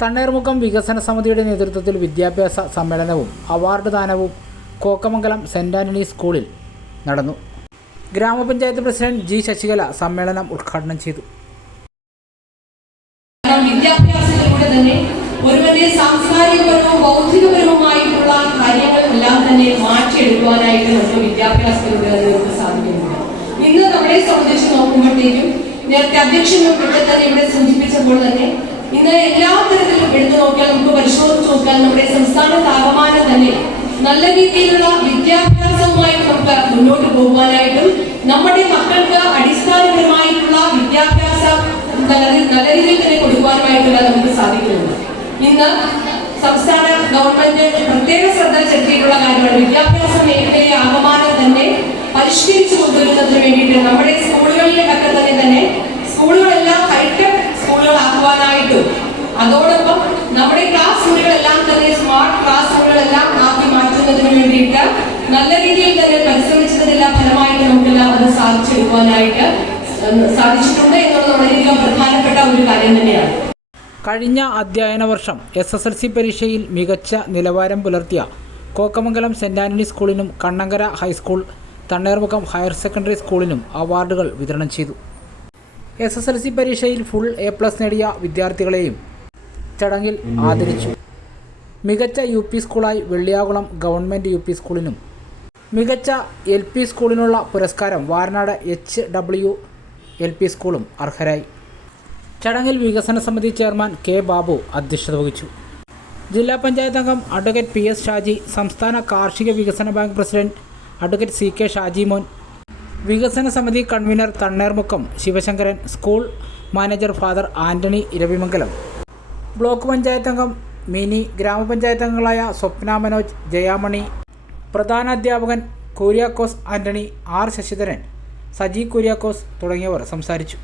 തണ്ണീർമുക്കം വികസന സമിതിയുടെ നേതൃത്വത്തിൽ വിദ്യാഭ്യാസ സമ്മേളനവും അവാർഡ് ദാനവും കോക്കമംഗലം സെന്റ് ആന്റണി സ്കൂളിൽ നടന്നു. ഗ്രാമപഞ്ചായത്ത് പ്രസിഡന്റ് ജി ശശികല സമ്മേളനം ഉദ്ഘാടനം ചെയ്തു. വിദ്യാഭ്യാസത്തിലൂടെ തന്നെ ഒരുവന്റെ സാംസ്കാരികപരവും ബൗദ്ധികപരവുമായിട്ടുള്ള കാര്യങ്ങളെല്ലാം തന്നെ മാറ്റിയെടുക്കുവാനായിട്ട് നമുക്ക് വിദ്യാഭ്യാസത്തിലൂടെ നമുക്ക് സാധിക്കുന്നുണ്ട്. ഇന്ന് നമ്മളെ സംബന്ധിച്ച് നോക്കുമ്പോഴത്തേക്കും നേരത്തെ അധ്യക്ഷൻ ഇവിടെ സൂചിപ്പിച്ചപ്പോൾ തന്നെ ഇന്ന് എല്ലാ തരത്തിലും എടുത്തു നോക്കിയാൽ നമുക്ക് പരിശോധിച്ച് നോക്കിയാൽ നമ്മുടെ സംസ്ഥാന താപമാനം തന്നെ നല്ല രീതിയിലുള്ള വിദ്യാഭ്യാസവുമായി നമുക്ക് മുന്നോട്ട് പോകുവാനായിട്ടും നമ്മുടെ മക്കൾക്ക് അടിസ്ഥാനപരമായിട്ടുള്ള വിദ്യാഭ്യാസ നല്ല രീതിയിൽ തന്നെ കൊടുക്കുവാനുമായിട്ടുള്ള നമുക്ക് സാധിക്കുന്നുണ്ട്. ഇന്ന് സംസ്ഥാന ഗവൺമെന്റ് പ്രത്യേക ശ്രദ്ധ ചെലുത്തിയിട്ടുള്ള കാര്യമാണ് വിദ്യാഭ്യാസ മേഖലയെ ആകമാനം തന്നെ പരിഷ്കരിച്ചു കൊണ്ടുവരുന്നതിന് വേണ്ടിയിട്ട് നമ്മുടെ അതോടൊപ്പം നമ്മുടെ ക്ലാസ് മുറികളെല്ലാം തന്നെ സ്മാർട്ട് ക്ലാസ് മുറികളെല്ലാം ആക്കി മാറ്റുന്നതിന് വേണ്ടിയിട്ട് നല്ല രീതിയിൽ തന്നെ പരിശ്രമിച്ചതിനെല്ലാം ഫലമായിട്ട് നമുക്കെല്ലാം അത് സാധിച്ചെടുക്കുവാനായിട്ട് സാധിച്ചിട്ടുണ്ട് എന്നുള്ളത് വളരെയധികം പ്രധാനപ്പെട്ട ഒരു കാര്യം തന്നെയാണ്. കഴിഞ്ഞ അധ്യയന വർഷം എസ് എസ് എൽ സി പരീക്ഷയിൽ മികച്ച നിലവാരം പുലർത്തിയ Kokkamangalam saint Antony സ്കൂളിനും Kannankara high school Thanneermukkom higher secondary സ്കൂളിനും അവാർഡുകൾ വിതരണം ചെയ്തു. എസ് എസ് എൽ സി പരീക്ഷയിൽ ഫുൾ എ പ്ലസ് നേടിയ വിദ്യാർത്ഥികളെയും ചടങ്ങിൽ ആദരിച്ചു. മികച്ച യു പി സ്കൂളായി വെള്ളിയാകുളം ഗവൺമെന്റ് യു പി സ്കൂളിനും. മികച്ച എൽ പി സ്കൂളിനുള്ള പുരസ്കാരം Varanad H W L P സ്കൂളും അർഹരായി. ചടങ്ങിൽ വികസന സമിതി ചെയർമാൻ കെ ബാബു അധ്യക്ഷത വഹിച്ചു. ജില്ലാ പഞ്ചായത്ത് അംഗം അഡ്വക്കേറ്റ് പി എസ് ഷാജി സംസ്ഥാന കാർഷിക വികസന bank president advocate C K Shaji Mon വികസന സമിതി convener Thannermukkom Sivasankaran school manager father Antony Iravimangalam block panchayat അംഗം മിനി ഗ്രാമപഞ്ചായത്ത് അംഗങ്ങളായ സ്വപ്ന മനോജ് ജയാമണി പ്രധാന അധ്യാപകൻ കുര്യാക്കോസ് ആന്റണി ആർ ശശിധരൻ സജി കുര്യാക്കോസ് തുടങ്ങിയവർ സംസാരിച്ചു.